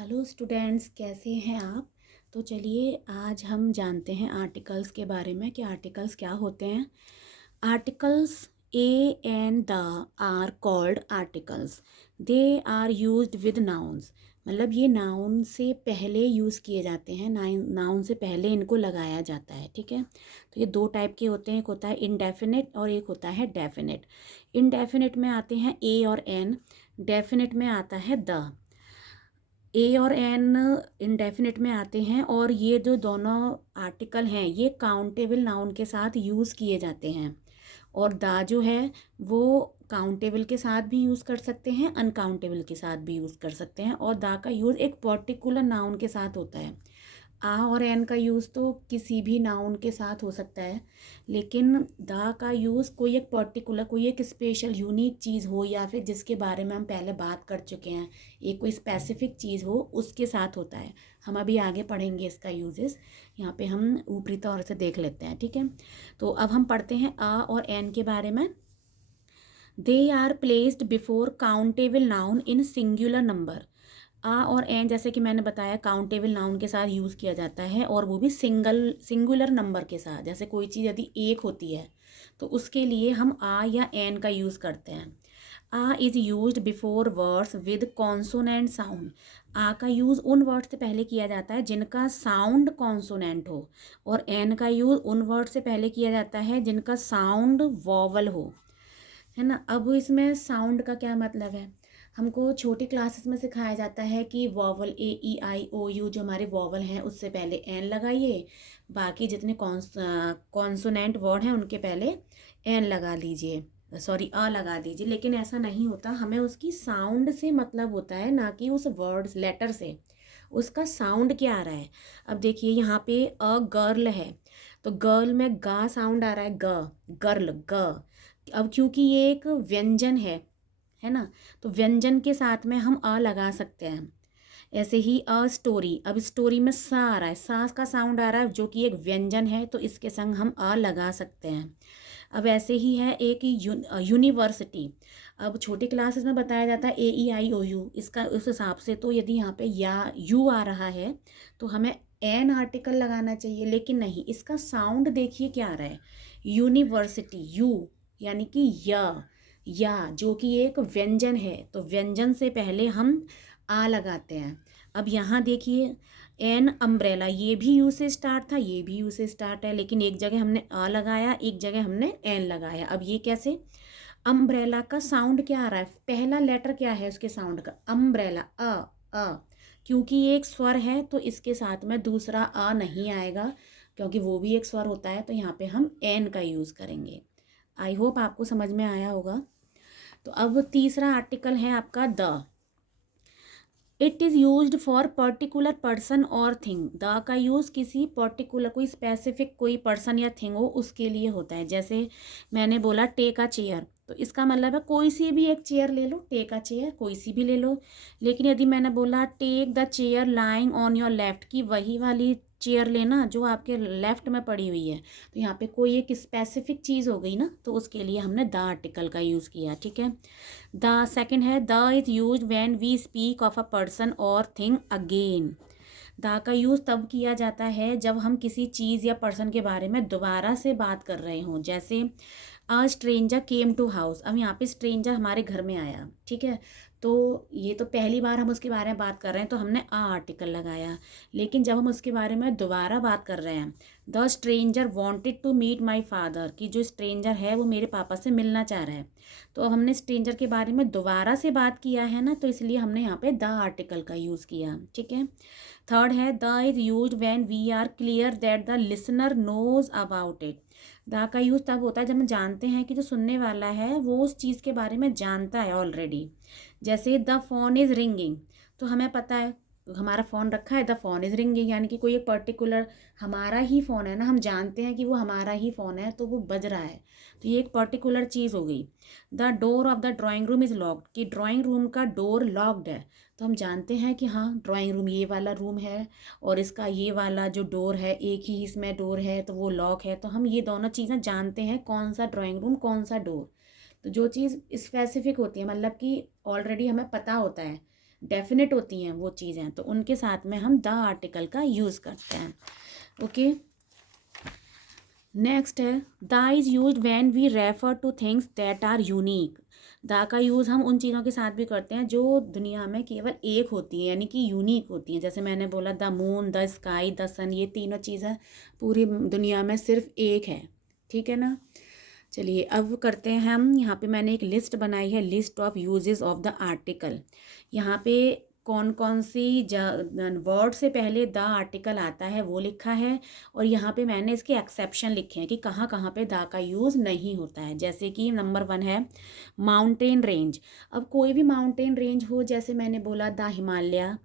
Hello students, कैसे हैं आप। तो चलिए आज हम जानते हैं आर्टिकल्स के बारे में कि आर्टिकल्स क्या होते हैं। Articles A and the are called articles. They are used with nouns. मतलब ये नाउन से पहले यूज़ किए जाते हैं, नाउन से पहले इनको लगाया जाता है। ठीक है, तो ये दो टाइप के होते हैं, एक होता है इनडेफिनिट और एक होता है डेफिनिट। इनडेफिनिट में आते हैं ए और एन, डेफिनिट में आता है द। ए और एन इंडेफिनिट में आते हैं और ये जो दोनों आर्टिकल हैं ये काउंटेबल नाउन के साथ यूज़ किए जाते हैं। और दा जो है वो काउंटेबल के साथ भी यूज़ कर सकते हैं, अनकाउंटेबल के साथ भी यूज़ कर सकते हैं। और दा का यूज़ एक पर्टिकुलर नाउन के साथ होता है। आ और एन का यूज़ तो किसी भी नाउन के साथ हो सकता है, लेकिन द का यूज़ कोई एक पर्टिकुलर, कोई एक स्पेशल यूनिक चीज़ हो या फिर जिसके बारे में हम पहले बात कर चुके हैं, एक कोई स्पेसिफिक चीज़ हो, उसके साथ होता है। हम अभी आगे पढ़ेंगे इसका यूजेस, यहाँ पे हम ऊपरी तौर से देख लेते हैं। ठीक है, तो अब हम पढ़ते हैं आ और एन के बारे में। They are placed before countable noun in singular number. A और एन जैसे कि मैंने बताया काउंटेबल नाउन के साथ यूज़ किया जाता है, और वो भी सिंगुलर नंबर के साथ। जैसे कोई चीज़ यदि एक होती है तो उसके लिए हम आ या एन का यूज़ करते हैं। A is use before words with consonant sound. A का यूज़ उन वर्ड से पहले किया जाता है जिनका साउंड कॉन्सोनेंट हो, और एन का यूज़ उन वर्ड से पहले किया जाता है जिनका साउंड वॉवल हो, है ना। अब इसमें साउंड का क्या मतलब है, हमको छोटी क्लासेस में सिखाया जाता है कि vowel A E I O you जो हमारे वॉवल हैं उससे पहले एन लगाइए, बाकी जितने कॉन्सोनेंट वर्ड हैं उनके पहले एन लगा लीजिए, सॉरी अ लगा दीजिए। लेकिन ऐसा नहीं होता, हमें उसकी साउंड से मतलब होता है, ना कि उस वर्ड्स लेटर से। उसका साउंड क्या आ रहा है। अब देखिए यहाँ पे अ गर्ल है, तो गर्ल में गा साउंड आ रहा है, ग गर्ल ग। अब क्योंकि ये एक व्यंजन है ना, तो व्यंजन के साथ में हम अ लगा सकते हैं। ऐसे ही अ स्टोरी, अब स्टोरी में सा आ रहा है, सा का साउंड आ रहा है जो कि एक व्यंजन है, तो इसके संग हम अ लगा सकते हैं। अब ऐसे ही है एक यूनिवर्सिटी। अब छोटी क्लासेस में बताया जाता है ए ई आई ओ यू, इसका उस हिसाब से तो यदि यहाँ पे या यू आ रहा है तो हमें एन आर्टिकल लगाना चाहिए, लेकिन नहीं, इसका साउंड देखिए क्या आ रहा है, यूनिवर्सिटी यू, यानी कि या जो कि एक व्यंजन है, तो व्यंजन से पहले हम आ लगाते हैं। अब यहाँ देखिए एन अम्ब्रेला, ये भी यू से स्टार्ट था, ये भी यू से स्टार्ट है, लेकिन एक जगह हमने अ लगाया, एक जगह हमने एन लगाया। अब ये कैसे, अम्ब्रेला का साउंड क्या आ रहा है, पहला लेटर क्या है उसके साउंड का, अम्ब्रेला अ। क्योंकि ये एक स्वर है तो इसके साथ में दूसरा अ नहीं आएगा, क्योंकि वो भी एक स्वर होता है, तो यहाँ पे हम एन का यूज़ करेंगे। आई होप आपको समझ में आया होगा। तो अब तीसरा आर्टिकल है आपका the. It is use for particular person और थिंग। द का यूज़ किसी पर्टिकुलर, कोई स्पेसिफिक कोई पर्सन या थिंग हो उसके लिए होता है। जैसे मैंने बोला टेक अ चेयर, तो इसका मतलब है कोई सी भी एक चेयर ले लो, टेक अ चेयर कोई सी भी ले लो। लेकिन यदि मैंने बोला take the chair lying on your left, की वही वाली चेयर लेना जो आपके लेफ्ट में पड़ी हुई है, तो यहाँ पे कोई एक स्पेसिफिक चीज़ हो गई ना, तो उसके लिए हमने द आर्टिकल का यूज़ किया। ठीक है, द सेकंड है the is use when we speak of a person और थिंग अगेन। द का यूज़ तब किया जाता है जब हम किसी चीज़ या पर्सन के बारे में दोबारा से बात कर रहे हों। जैसे a stranger came to house, अब यहाँ पे स्ट्रेंजर हमारे घर में आया, ठीक है, तो ये तो पहली बार हम उसके बारे में बात कर रहे हैं तो हमने आ आर्टिकल लगाया। लेकिन जब हम उसके बारे में दोबारा बात कर रहे हैं, the stranger wanted to meet my father, कि जो स्ट्रेंजर है वो मेरे पापा से मिलना चाह रहा है, तो अब हमने स्ट्रेंजर के बारे में दोबारा से बात किया है ना, तो इसलिए हमने यहाँ पे द आर्टिकल का यूज़ किया। ठीक है, थर्ड है the is use when we are clear that the listener knows about it. The का यूज़ तब होता है जब हम जानते हैं कि जो सुनने वाला है वो उस चीज़ के बारे में जानता है ऑलरेडी। जैसे द फोन इज़ रिंगिंग, तो हमें पता है हमारा फ़ोन रखा है, द फोन इज़ रिंगिंग, यानी कि कोई एक पर्टिकुलर हमारा ही फ़ोन है ना, हम जानते हैं कि वो हमारा ही फ़ोन है तो वो बज रहा है, तो ये एक पर्टिकुलर चीज़ हो गई। The door of the drawing room is locked, कि ड्राइंग रूम का डोर लॉक्ड है, तो हम जानते हैं कि हाँ ड्राइंग रूम ये वाला रूम है, और इसका ये वाला जो डोर है एक ही इसमें डोर है तो वो लॉक है, तो हम ये दोनों चीज़ें जानते हैं, कौन सा ड्राइंग रूम कौन सा डोर। तो जो चीज़ स्पेसिफिक होती है, मतलब कि ऑलरेडी हमें पता होता है, डेफिनेट होती हैं वो चीज़ें, तो उनके साथ में हम द आर्टिकल का यूज़ करते हैं। ओके, नेक्स्ट है the is use when we refer to things that are unique. The का यूज़ हम उन चीज़ों के साथ भी करते हैं जो दुनिया में केवल एक होती है, यानी कि यूनिक होती हैं। जैसे मैंने बोला the moon, the sky, the sun, ये तीनों चीज़ें पूरी दुनिया में सिर्फ एक है, ठीक है ना। चलिए अब करते हैं हम, यहाँ पे मैंने एक लिस्ट बनाई है, list of uses of the article. यहाँ पे कौन कौन सी वर्ड से पहले द आर्टिकल आता है वो लिखा है, और यहाँ पे मैंने इसके एक्सेप्शन लिखे हैं कि कहाँ कहाँ पे द का यूज़ नहीं होता है। जैसे कि नंबर 1 है माउंटेन रेंज। अब कोई भी माउंटेन रेंज हो, जैसे मैंने बोला द हिमालय,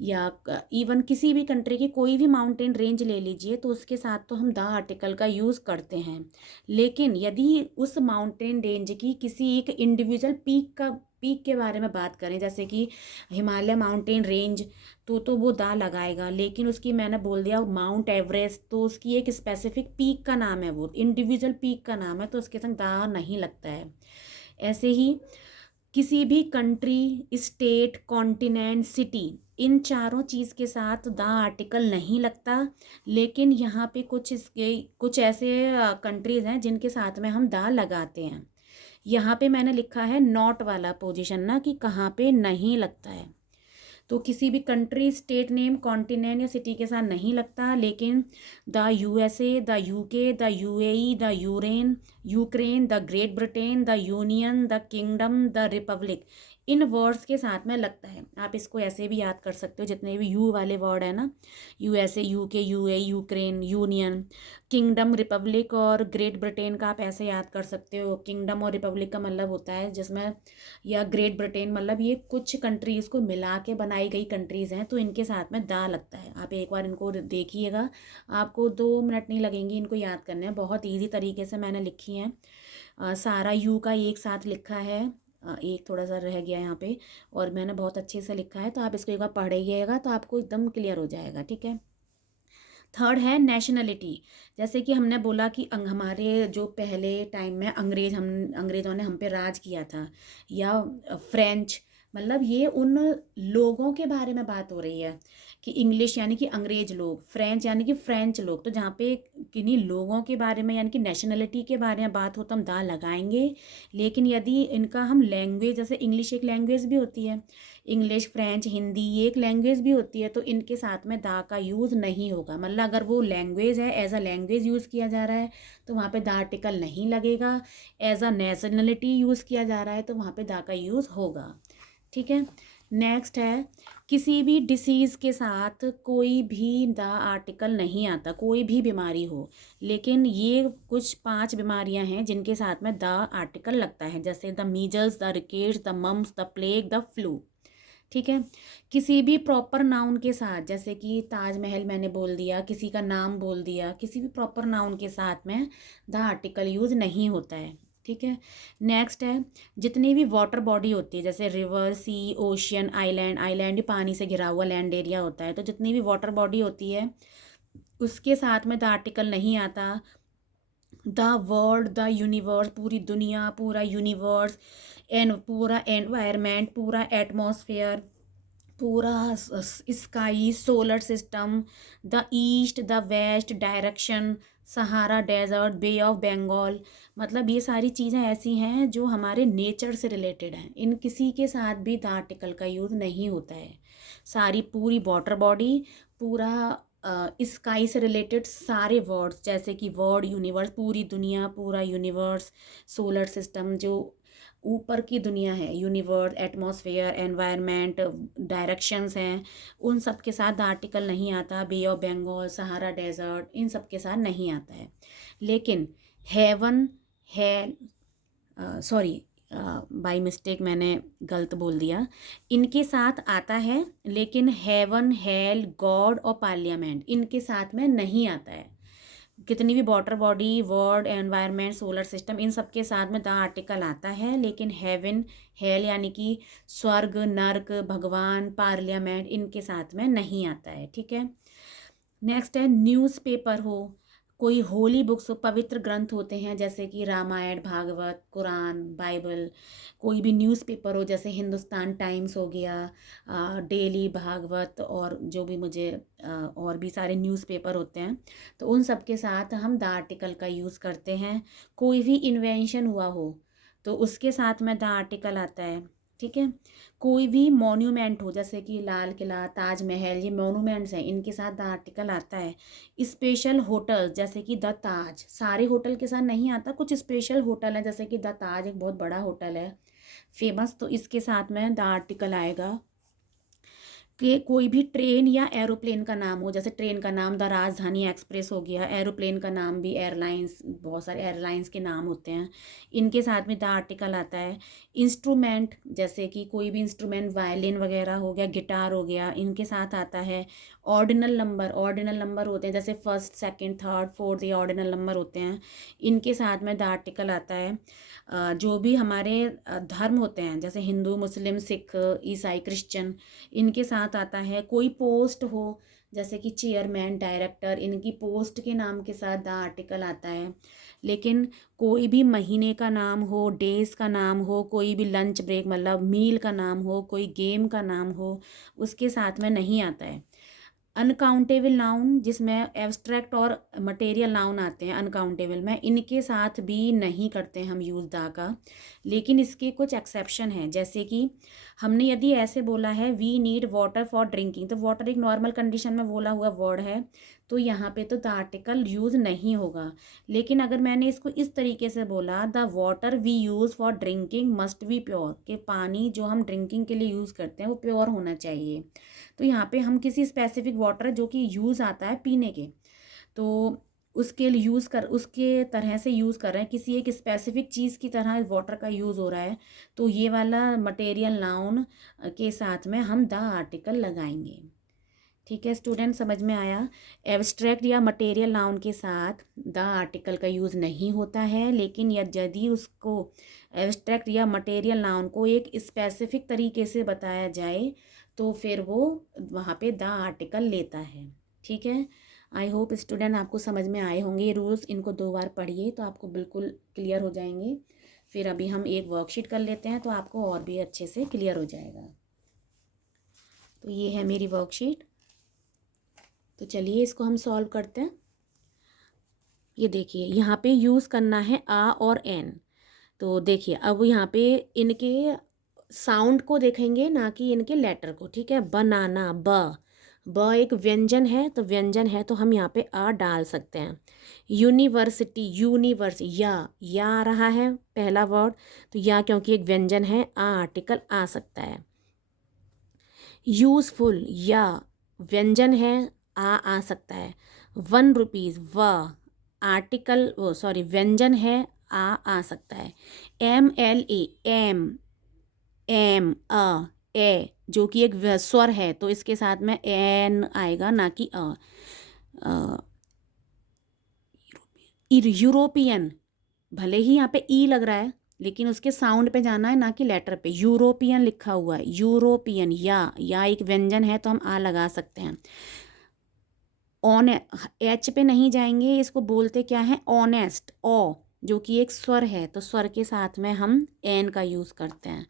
या इवन किसी भी कंट्री की कोई भी माउंटेन रेंज ले लीजिए, तो उसके साथ तो हम द आर्टिकल का यूज़ करते हैं। लेकिन यदि उस माउंटेन रेंज की किसी एक इंडिविजुअल पीक के बारे में बात करें, जैसे कि हिमालय माउंटेन रेंज, तो वो द लगाएगा। लेकिन उसकी मैंने बोल दिया माउंट एवरेस्ट, तो उसकी एक स्पेसिफिक पीक का नाम है, वो इंडिविजुअल पीक का नाम है, तो उसके संग द नहीं लगता है। ऐसे ही किसी भी कंट्री, स्टेट, कॉन्टिनेंट, सिटी, इन चारों चीज़ के साथ द आर्टिकल नहीं लगता। लेकिन यहाँ पे कुछ ऐसे कंट्रीज़ हैं जिनके साथ में हम द लगाते हैं। यहाँ पे मैंने लिखा है नॉट वाला पोजीशन ना, कि कहाँ पे नहीं लगता है। तो किसी भी कंट्री, स्टेट नेम, कॉन्टिनेंट या सिटी के साथ नहीं लगता। लेकिन the USA, the UK, the UAE, the Ukraine, the great Britain, the union, the kingdom, the Republic, in words के साथ में लगता है। आप इसको ऐसे भी याद कर सकते हो, जितने भी यू वाले वर्ड है ना, USA, UK, UAE, Ukraine, union, kingdom, Republic और ग्रेट ब्रिटेन का आप ऐसे याद कर सकते हो। किंगडम और रिपब्लिक का मतलब होता है जिसमें, या ग्रेट ब्रिटेन, मतलब ये कुछ कंट्रीज़ को मिला के बनाई गई कंट्रीज़ हैं, तो इनके साथ में दा लगता है। आप एक बार इनको देखिएगा, आपको 2 मिनट नहीं लगेंगे इनको याद करने में, बहुत ईजी तरीके से मैंने लिखी हैं। सारा यू का एक साथ लिखा है, एक थोड़ा सा रह गया यहाँ पे, और मैंने बहुत अच्छे से लिखा है, तो आप इसको एक बार पढ़िएगा तो आपको एकदम क्लियर हो जाएगा, ठीक है। थर्ड है नेशनलिटी। जैसे कि हमने बोला कि हमारे जो पहले टाइम में अंग्रेज़ों ने हम पे राज किया था, या फ्रेंच, मतलब ये उन लोगों के बारे में बात हो रही है कि इंग्लिश यानी कि अंग्रेज लोग, फ्रेंच यानी कि फ्रेंच लोग, तो जहाँ पे किन्हीं लोगों के बारे में यानी कि नेशनलिटी के बारे में बात हो तो हम दा लगाएंगे। लेकिन यदि इनका हम लैंग्वेज, जैसे इंग्लिश एक लैंग्वेज भी होती है, इंग्लिश, फ्रेंच, हिंदी, ये एक लैंग्वेज भी होती है, तो इनके साथ में दा का यूज़ नहीं होगा। मतलब अगर वो लैंग्वेज है, एज अ लैंग्वेज यूज़ किया जा रहा है, तो वहाँ पे दा आर्टिकल नहीं लगेगा। एज अ नेशनलिटी यूज़ किया जा रहा है, तो वहाँ पे दा का यूज़ होगा, ठीक है। नेक्स्ट है किसी भी डिसीज़ के साथ कोई भी द आर्टिकल नहीं आता, कोई भी बीमारी हो। लेकिन ये कुछ 5 बीमारियां हैं जिनके साथ में द आर्टिकल लगता है, जैसे the measles, the rickets, the mumps, the plague, the flu, ठीक है। किसी भी प्रॉपर नाउन के साथ, जैसे कि ताजमहल मैंने बोल दिया, किसी का नाम बोल दिया, किसी भी प्रॉपर नाउन के साथ में द आर्टिकल यूज़ नहीं होता है, ठीक है। नेक्स्ट है जितनी भी वाटर बॉडी होती है, जैसे रिवर, सी, ओशियन, आइलैंड, आइलैंड ही पानी से घिरा हुआ लैंड एरिया होता है, तो जितनी भी वाटर बॉडी होती है उसके साथ में द आर्टिकल नहीं आता। द वर्ल्ड, द यूनिवर्स, पूरी दुनिया, पूरा यूनिवर्स, पूरा एनवायरनमेंट, पूरा एटमॉस्फेयर, पूरा sky, solar system, the east, the west, direction, Sahara desert, bay of Bengal, मतलब ये सारी चीज़ें ऐसी हैं जो हमारे नेचर से रिलेटेड हैं। इन किसी के साथ भी द आर्टिकल का यूज़ नहीं होता है। सारी पूरी वाटर बॉडी, पूरा स्काई से रिलेटेड सारे वर्ड्स, जैसे कि वर्ड, यूनिवर्स, पूरी दुनिया, पूरा यूनिवर्स, सोलर सिस्टम, जो ऊपर की दुनिया है, यूनिवर्स, एटमॉस्फेयर, एनवायरनमेंट, डायरेक्शंस हैं, उन सब के साथ आर्टिकल नहीं आता। Bay of Bengal, Sahara desert, इन सब के साथ नहीं आता है। लेकिन heaven, hell, sorry, by mistake मैंने गलत बोल दिया, इनके साथ आता है। लेकिन हेवन, हेल, गॉड और पार्लियामेंट इनके साथ में नहीं आता है। कितनी भी water body, world, environment, solar system, इन सब के साथ में द आर्टिकल आता है। लेकिन हेवन, हेल यानी कि स्वर्ग, नर्क, भगवान, पार्लियामेंट, इनके साथ में नहीं आता है, ठीक है। नेक्स्ट है न्यूज़पेपर हो, कोई होली बुक्स, पवित्र ग्रंथ होते हैं जैसे कि रामायण, भागवत, कुरान, बाइबल। कोई भी न्यूज़पेपर हो जैसे हिंदुस्तान टाइम्स हो गया, डेली, भागवत, और जो भी मुझे और भी सारे न्यूज़पेपर होते हैं, तो उन सब के साथ हम द आर्टिकल का यूज़ करते हैं। कोई भी इन्वेंशन हुआ हो तो उसके साथ में द आर्टिकल आता है, ठीक है। कोई भी मॉन्यूमेंट हो जैसे कि लाल किला, ताजमहल, ये मॉन्यूमेंट्स हैं, इनके साथ द आर्टिकल आता है। स्पेशल होटल जैसे कि द ताज, सारे होटल के साथ नहीं आता, कुछ स्पेशल होटल है जैसे कि द ताज एक बहुत बड़ा होटल है फेमस, तो इसके साथ में द आर्टिकल आएगा। कि कोई भी ट्रेन या एरोप्लेन का नाम हो, जैसे ट्रेन का नाम द राजधानी एक्सप्रेस हो गया, एरोप्लेन का नाम भी एयरलाइंस, बहुत सारे एयरलाइंस के नाम होते हैं, इनके साथ में द आर्टिकल आता है। इंस्ट्रूमेंट जैसे कि कोई भी इंस्ट्रूमेंट, वायलिन वगैरह हो गया, गिटार हो गया, इनके साथ आता है। ऑर्डिनल नंबर होते हैं जैसे फर्स्ट, सेकंड, थर्ड, फोर्थ, ये ऑर्डिनल नंबर होते हैं, इनके साथ में द आर्टिकल आता है। जो भी हमारे धर्म होते हैं जैसे हिंदू, मुस्लिम, सिख, ईसाई, क्रिश्चियन, इनके साथ आता है। कोई पोस्ट हो जैसे कि चेयरमैन, डायरेक्टर, इनकी पोस्ट के नाम के साथ द आर्टिकल आता है। लेकिन कोई भी महीने का नाम हो, डेज का नाम हो, कोई भी लंच ब्रेक मतलब मील का नाम हो, कोई गेम का नाम हो, उसके साथ में नहीं आता है। अनकाउंटेबल नाउन जिसमें एब्स्ट्रैक्ट और मटेरियल नाउन आते हैं अनकाउंटेबल में, इनके साथ भी नहीं करते हम यूज़ दा का। लेकिन इसके कुछ एक्सेप्शन हैं, जैसे कि हमने यदि ऐसे बोला है we need water for drinking, तो वाटर एक नॉर्मल कंडीशन में बोला हुआ वर्ड है, तो यहाँ पे तो द आर्टिकल यूज़ नहीं होगा। लेकिन अगर मैंने इसको इस तरीके से बोला the water we use for drinking must be pure, कि पानी जो हम ड्रिंकिंग के लिए यूज़ करते हैं वो प्योर होना चाहिए, तो यहाँ पे हम किसी स्पेसिफिक वाटर जो कि यूज़ आता है पीने के, तो उसके लिए उसके तरह से यूज़ कर रहे हैं, किसी एक स्पेसिफिक चीज़ की तरह वाटर का यूज़ हो रहा है, तो ये वाला मटेरियल नाउन के साथ में हम द आर्टिकल लगाएंगे। ठीक है स्टूडेंट, समझ में आया। एब्स्ट्रैक्ट या मटेरियल नाउन के साथ द आर्टिकल का यूज़ नहीं होता है, लेकिन यदि उसको एब्स्ट्रैक्ट या मटेरियल नाउन को एक स्पेसिफिक तरीके से बताया जाए तो फिर वो वहाँ पे द आर्टिकल लेता है। ठीक है, आई होप स्टूडेंट आपको समझ में आए होंगे ये रूल्स, इनको 2 बार पढ़िए तो आपको बिल्कुल क्लियर हो जाएंगे। फिर अभी हम एक वर्कशीट कर लेते हैं तो आपको और भी अच्छे से क्लियर हो जाएगा। तो ये है मेरी वर्कशीट, तो चलिए इसको हम सॉल्व करते हैं। ये देखिए यहाँ पे यूज़ करना है आ और एन, तो देखिए अब यहाँ पे इनके साउंड को देखेंगे ना कि इनके लेटर को। ठीक है, बनाना, ब एक व्यंजन है, तो व्यंजन है तो हम यहाँ पे आ डाल सकते हैं। यूनिवर्सिटी, या आ रहा है पहला वर्ड, तो या क्योंकि एक व्यंजन है आ आर्टिकल आ सकता है। यूज़फुल, या व्यंजन है आ सकता है। 1 रुपीज़, आर्टिकल वो सॉरी व्यंजन है आ सकता है। MLA, एम ए जो कि एक स्वर है तो इसके साथ में एन आएगा ना कि यूरोपियन, भले ही यहाँ पे ई लग रहा है लेकिन उसके साउंड पे जाना है ना कि लेटर पे। यूरोपियन लिखा हुआ है, यूरोपियन, या एक व्यंजन है तो हम आ लगा सकते हैं। ऑन, एच पे नहीं जाएंगे, इसको बोलते क्या है ऑनेस्ट, जो कि एक स्वर है तो स्वर के साथ में हम एन का यूज़ करते हैं।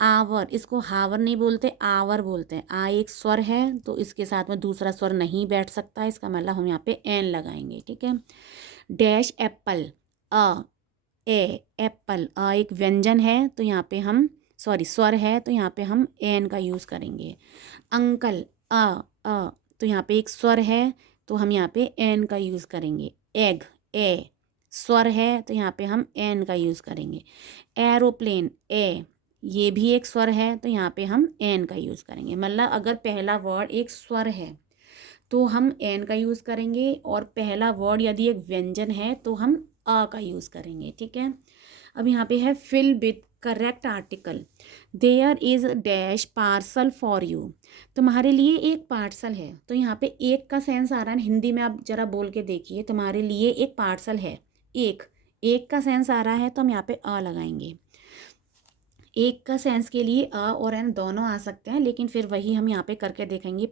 आवर, इसको हावर नहीं बोलते, आवर बोलते हैं। आ एक स्वर है तो इसके साथ में दूसरा स्वर नहीं बैठ सकता, इसका मतलब हम यहाँ पे एन लगाएंगे। ठीक है। डैश एप्पल, एप्पल, एक व्यंजन है तो यहाँ पे हम स्वर है तो यहाँ पे हम एन का यूज़ करेंगे। अंकल, तो यहाँ पे एक स्वर है तो हम यहाँ पे एन का यूज़ करेंगे। एग, स्वर है तो यहाँ पे हम एन का यूज़ करेंगे। एरोप्लेन, ये भी एक स्वर है तो यहाँ पे हम एन का यूज़ करेंगे। मतलब अगर पहला वर्ड एक स्वर है तो हम एन का यूज़ करेंगे, और पहला वर्ड यदि एक व्यंजन है तो हम आ का यूज़ करेंगे। ठीक है, अब यहाँ पे है fill with correct article. There is dash parcel for you, तुम्हारे लिए एक पार्सल है, तो यहाँ पे एक का सेंस आ रहा है, हिंदी में आप जरा बोल के देखिए, तुम्हारे लिए एक पार्सल है, एक का सेंस आ रहा है तो हम यहाँ पे आ लगाएंगे। एक का सेंस के लिए अ और एन दोनों आ सकते हैं, लेकिन फिर वही हम यहाँ पे करके देखेंगे।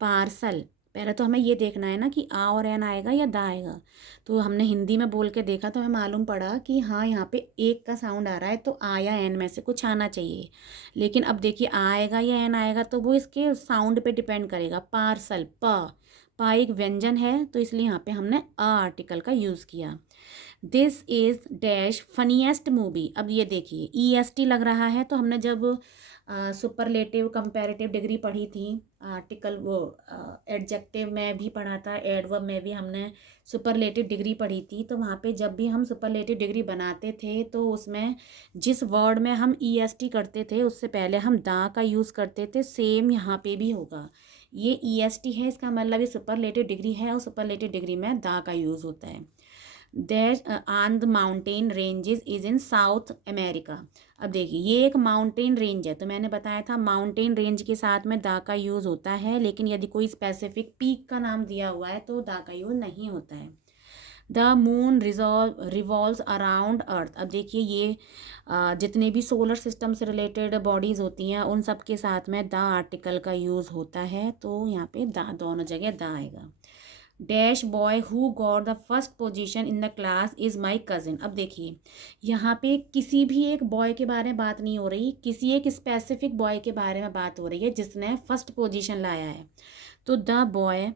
पार्सल, पहले तो हमें ये देखना है ना कि आ और एन आएगा या दा आएगा। तो हमने हिंदी में बोल के देखा तो हमें मालूम पड़ा कि हाँ यहाँ पे एक का साउंड आ रहा है, तो आ या एन में से कुछ आना चाहिए। लेकिन अब देखिए आ आएगा या एन आएगा तो वो इसके साउंड पे डिपेंड करेगा। पार्सल, पा एक व्यंजन है, तो इसलिए यहाँ पे हमने अ आर्टिकल का यूज़ किया। This is dash funniest movie. अब ये देखिए EST लग रहा है, तो हमने जब सुपरलेटिव कंपैरेटिव डिग्री पढ़ी थी, आर्टिकल वो एडजेक्टिव में भी पढ़ा था, एडवर्ब में भी हमने सुपरलेटिव डिग्री पढ़ी थी। तो वहाँ पे जब भी हम सुपरलेटिव डिग्री बनाते थे तो उसमें जिस वर्ड में हम EST करते थे उससे पहले हम दा का यूज़ करते थे। सेम यहाँ पे भी होगा। ये EST है, इसका मतलब ये सुपरलेटिव डिग्री है और सुपरलेटिव डिग्री में दा का यूज़ होता है। That on the mountain ranges is in south America. अब देखिए ये एक माउंटेन रेंज है, तो मैंने बताया था माउंटेन रेंज के साथ में दा का यूज़ होता है, लेकिन यदि कोई स्पेसिफिक पीक का नाम दिया हुआ है तो दा का यूज़ नहीं होता है। द मून रिवॉल्व्स अराउंड अर्थ। अब देखिए ये जितने भी सोलर सिस्टम से रिलेटेड बॉडीज़ होती हैं उन सब के साथ में द आर्टिकल का यूज़ होता है, तो यहाँ पे दा दोनों जगह दा आएगा। Dash boy who got the first position in the class is my cousin. अब देखिए यहाँ पे किसी भी एक बॉय के बारे में बात नहीं हो रही, किसी एक स्पेसिफिक बॉय के बारे में बात हो रही है जिसने फर्स्ट पोजीशन लाया है। तो the boy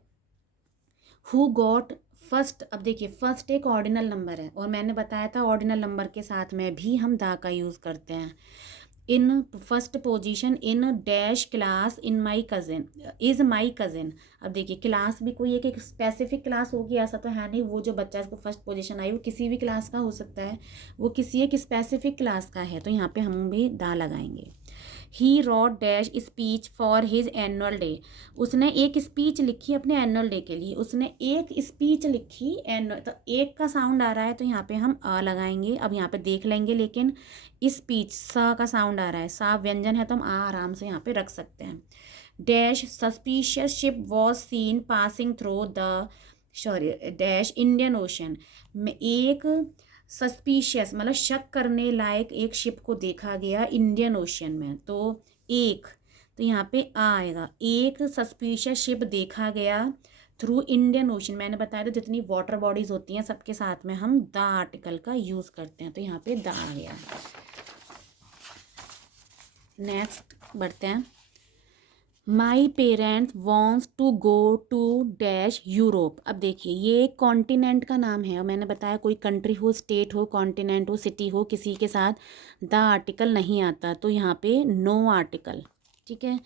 who got first. अब देखिए फर्स्ट एक ऑर्डिनल नंबर है और मैंने बताया था ऑर्डिनल नंबर के साथ में भी हम दा का यूज़ करते हैं। In first position in dash class in my cousin is my cousin. अब देखिए क्लास भी कोई एक स्पेसिफिक क्लास होगी ऐसा तो है नहीं, वो जो बच्चा इसको फर्स्ट पोजीशन आई वो किसी भी क्लास का हो सकता है, वो किसी एक स्पेसिफिक क्लास का है, तो यहाँ पे हम भी दा लगाएंगे। He wrote dash speech for his annual day. उसने एक स्पीच लिखी अपने एनुअल डे के लिए, उसने एक स्पीच लिखी एनुअल, तो एक का साउंड आ रहा है तो यहाँ पे हम अ लगाएंगे। अब यहाँ पे देख लेंगे, लेकिन स्पीच सा का साउंड आ रहा है, सा व्यंजन है तो हम आ आराम से यहाँ पे रख सकते हैं। Dash suspicious ship was seen passing through the sorry dash Indian ocean में एक सस्पिशियस मतलब शक करने लायक एक शिप को देखा गया इंडियन ओशियन में, तो एक, तो यहाँ पे आ आएगा। एक सस्पिशियस शिप देखा गया थ्रू इंडियन ओशन। मैंने बताया था जितनी वाटर बॉडीज होती हैं सबके साथ में हम द आर्टिकल का यूज़ करते हैं, तो यहाँ पे द आ गया। नेक्स्ट बढ़ते हैं। My parents wants to go to dash Europe. अब देखिए ये कॉन्टिनेंट का नाम है और मैंने बताया कोई कंट्री हो, स्टेट हो, कॉन्टिनेंट हो, सिटी हो, किसी के साथ द आर्टिकल नहीं आता, तो यहाँ पे नो आर्टिकल। ठीक है।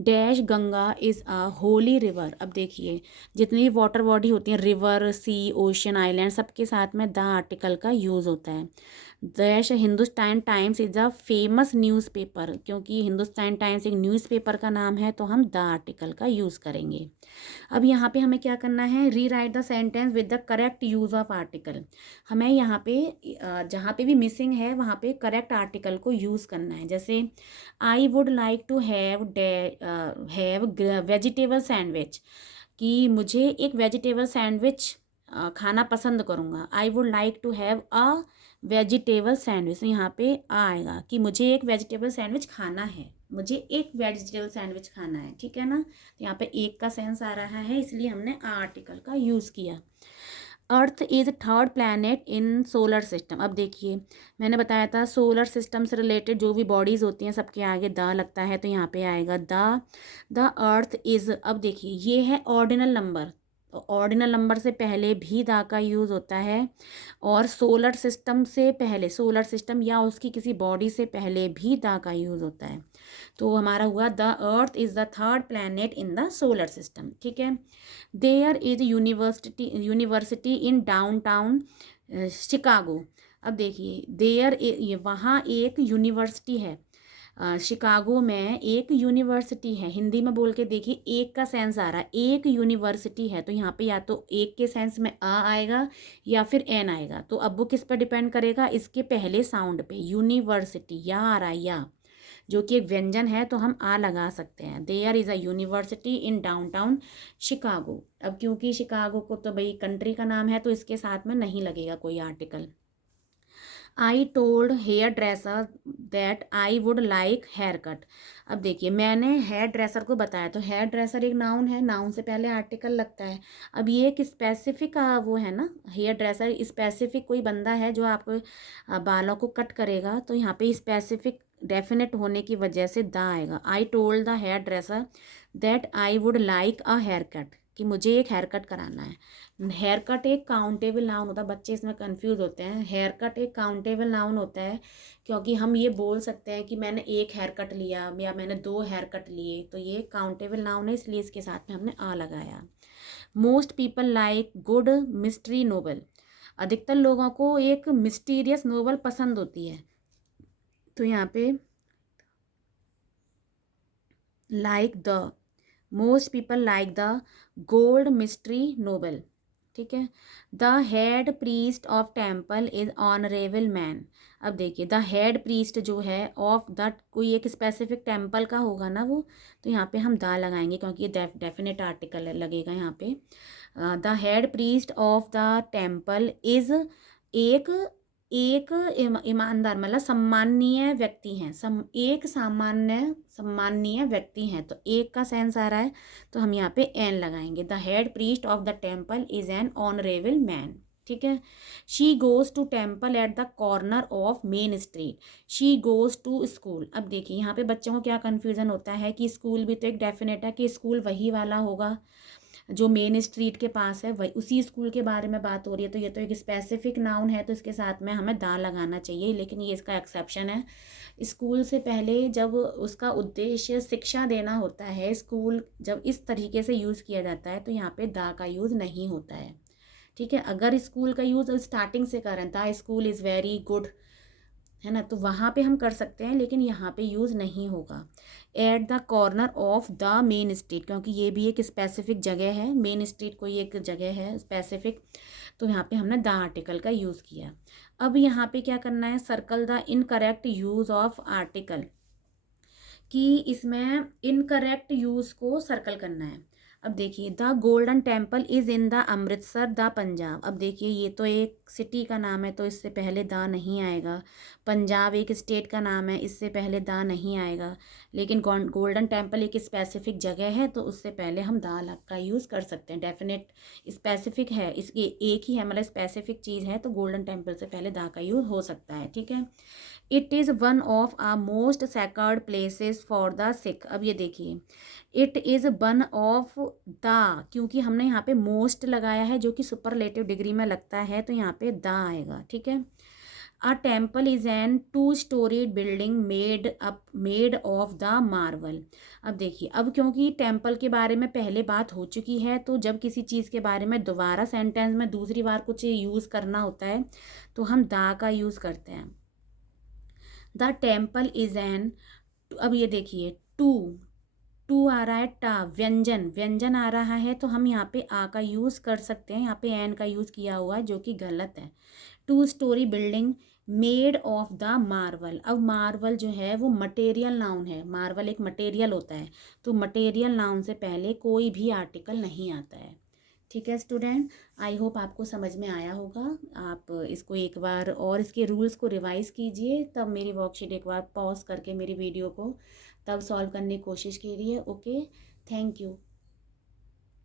Dash Ganga is a holy river. अब देखिए जितनी भी वाटर बॉडी होती हैं, रिवर, सी, ओशन, आइलैंड, सबके साथ में द आर्टिकल का यूज़ होता है। देश Hindustan times is a famous newspaper. क्योंकि हिंदुस्तान टाइम्स एक न्यूज़पेपर का नाम है तो हम द आर्टिकल का यूज़ करेंगे। अब यहाँ पे हमें क्या करना है, री right the sentence with the correct use of article. हमें यहाँ पे जहाँ पे भी मिसिंग है वहाँ पे करेक्ट आर्टिकल को यूज़ करना है। जैसे I would like to have vegetable sandwich, कि मुझे एक वेजिटेबल सैंडविच खाना पसंद करूँगा। I would like to have a vegetable sandwich, यहाँ पे आएगा कि मुझे एक वेजिटेबल सैंडविच खाना है, मुझे एक वेजिटेबल सैंडविच खाना है। ठीक है ना, तो यहाँ पे एक का सेंस आ रहा है इसलिए हमने आर्टिकल का यूज़ किया। Earth is third planet in solar system. अब देखिए मैंने बताया था सोलर सिस्टम से रिलेटेड जो भी बॉडीज़ होती हैं सबके आगे द लगता है, तो यहाँ पे आएगा द अर्थ इज़। अब देखिए ये है ऑर्डिनल नंबर, तो ऑर्डिनल नंबर से पहले भी द का यूज़ होता है और सोलर सिस्टम से पहले, सोलर सिस्टम या उसकी किसी बॉडी से पहले भी द का यूज़ होता है। तो हमारा हुआ the earth is the third planet in the solar system. ठीक है। There is university in downtown Chicago. अब देखिए देयर वहाँ एक यूनिवर्सिटी है, शिकागो में एक यूनिवर्सिटी है। हिंदी में बोल के देखिए एक का सेंस आ रहा है, एक यूनिवर्सिटी है, तो यहाँ पे या तो एक के सेंस में आ आएगा या फिर एन आएगा। तो अब वो किस पर डिपेंड करेगा, इसके पहले साउंड पे। यूनिवर्सिटी या आ रहा है या, जो कि एक व्यंजन है तो हम आ लगा सकते हैं। There is a university in downtown Chicago. अब क्योंकि शिकागो को तो भाई कंट्री का नाम है तो इसके साथ में नहीं लगेगा कोई article. I told hairdresser that I would like haircut. अब देखिए मैंने हेयर ड्रेसर को बताया, तो हेयर ड्रेसर एक नाउन है, नाउन से पहले आर्टिकल लगता है। अब ये एक स्पेसिफिक वो है ना, हेयर ड्रेसर स्पेसिफिक कोई बंदा है जो आपको बालों को कट करेगा, तो यहाँ पे स्पेसिफिक डेफिनेट होने की वजह से द आएगा। I told the hairdresser that I would like a haircut, कि मुझे एक हेयर कट कराना है। हेयर कट एक काउंटेबल नाउन होता है, बच्चे इसमें कंफ्यूज होते हैं। हेयर कट एक काउंटेबल नाउन होता है, क्योंकि हम ये बोल सकते हैं कि मैंने एक हेयर कट लिया या मैंने 2 हेयर कट लिए, तो ये काउंटेबल नाउन है, इसलिए इसके साथ में हमने आ लगाया। Most people like good mystery novel. अधिकतर लोगों को एक मिस्टीरियस नोवेल पसंद होती है, तो यहाँ पे like the, most people like the gold mystery novel. ठीक है। The head priest of temple is honourable man. अब देखिए द हेड प्रीस्ट जो है ऑफ द, कोई एक स्पेसिफिक टेम्पल का होगा ना वो, तो यहाँ पे हम द लगाएंगे क्योंकि ये डेफिनेट आर्टिकल लगेगा यहाँ पे। The head priest of the temple is एक एक ईमानदार मतलब सम्माननीय व्यक्ति हैं, एक सामान्य सम्माननीय व्यक्ति हैं, तो एक का सेंस आ रहा है, तो हम यहाँ पे एन लगाएंगे। The head priest of the temple is an honourable man. ठीक है। She goes to temple at the corner of main street. She goes to school. अब देखिए यहाँ पे बच्चों को क्या कन्फ्यूजन होता है कि स्कूल भी तो एक डेफिनेट है, कि स्कूल वही वाला होगा जो मेन स्ट्रीट के पास है, वही उसी स्कूल के बारे में बात हो रही है, तो ये तो एक स्पेसिफिक नाउन है, तो इसके साथ में हमें दा लगाना चाहिए, लेकिन ये इसका एक्सेप्शन है। स्कूल से पहले जब उसका उद्देश्य शिक्षा देना होता है, स्कूल जब इस तरीके से यूज़ किया जाता है, तो यहाँ पे दा का यूज़ नहीं होता है। ठीक है। अगर स्कूल का यूज़ स्टार्टिंग से करें, the school is very good, है ना, तो वहाँ पे हम कर सकते हैं, लेकिन यहाँ पे यूज़ नहीं होगा। Eight the corner of the main street, क्योंकि ये भी एक स्पेसिफिक जगह है, मेन स्ट्रीट कोई एक जगह है स्पेसिफिक, तो यहाँ पे हमने द आर्टिकल का यूज़ किया। अब यहाँ पे क्या करना है, circle the incorrect use of article, कि इसमें इनकरेक्ट यूज़ को सर्कल करना है। अब देखिए the golden temple is in the Amritsar the Punjab. अब देखिए ये तो एक सिटी का नाम है, तो इससे पहले द नहीं आएगा। पंजाब एक स्टेट का नाम है, इससे पहले द नहीं आएगा। लेकिन गोल्डन टेम्पल एक स्पेसिफिक जगह है, तो उससे पहले हम द का यूज़ कर सकते हैं। डेफिनेट स्पेसिफिक है, इसकी एक ही है, मतलब स्पेसिफिक चीज़ है, तो गोल्डन टेम्पल से पहले द का यूज़ हो सकता है। ठीक है। It is one of a most sacred places for the Sikh. अब ये देखिए it is one of the, क्योंकि हमने यहाँ पे मोस्ट लगाया है जो कि सुपरलेटिव डिग्री में लगता है, तो यहाँ पे द आएगा। ठीक है। A temple is N 2 storeyed building made of the marble. अब देखिए अब क्योंकि टेम्पल के बारे में पहले बात हो चुकी है, तो जब किसी चीज़ के बारे में दोबारा सेंटेंस में दूसरी बार कुछ यूज़ करना होता है, तो हम द का यूज़ करते हैं। द टेम्पल इज एन, अब ये देखिए टू, टू आ रहा है, टा व्यंजन, व्यंजन आ रहा है, तो हम यहाँ पे आ का यूज़ कर सकते हैं, यहाँ पे एन का यूज़ किया हुआ है जो कि गलत है। 2 story building made of the marble. अब मार्बल जो है वो मटेरियल नाउन है, मार्बल एक मटेरियल होता है, तो मटेरियल नाउन से पहले कोई भी आर्टिकल नहीं आता है। ठीक है स्टूडेंट, आई होप आपको समझ में आया होगा। आप इसको एक बार और इसके रूल्स को रिवाइज़ कीजिए, तब मेरी वर्कशीट एक बार पॉज करके मेरी वीडियो को तब सॉल्व करने की कोशिश कीजिए। Okay, thank you.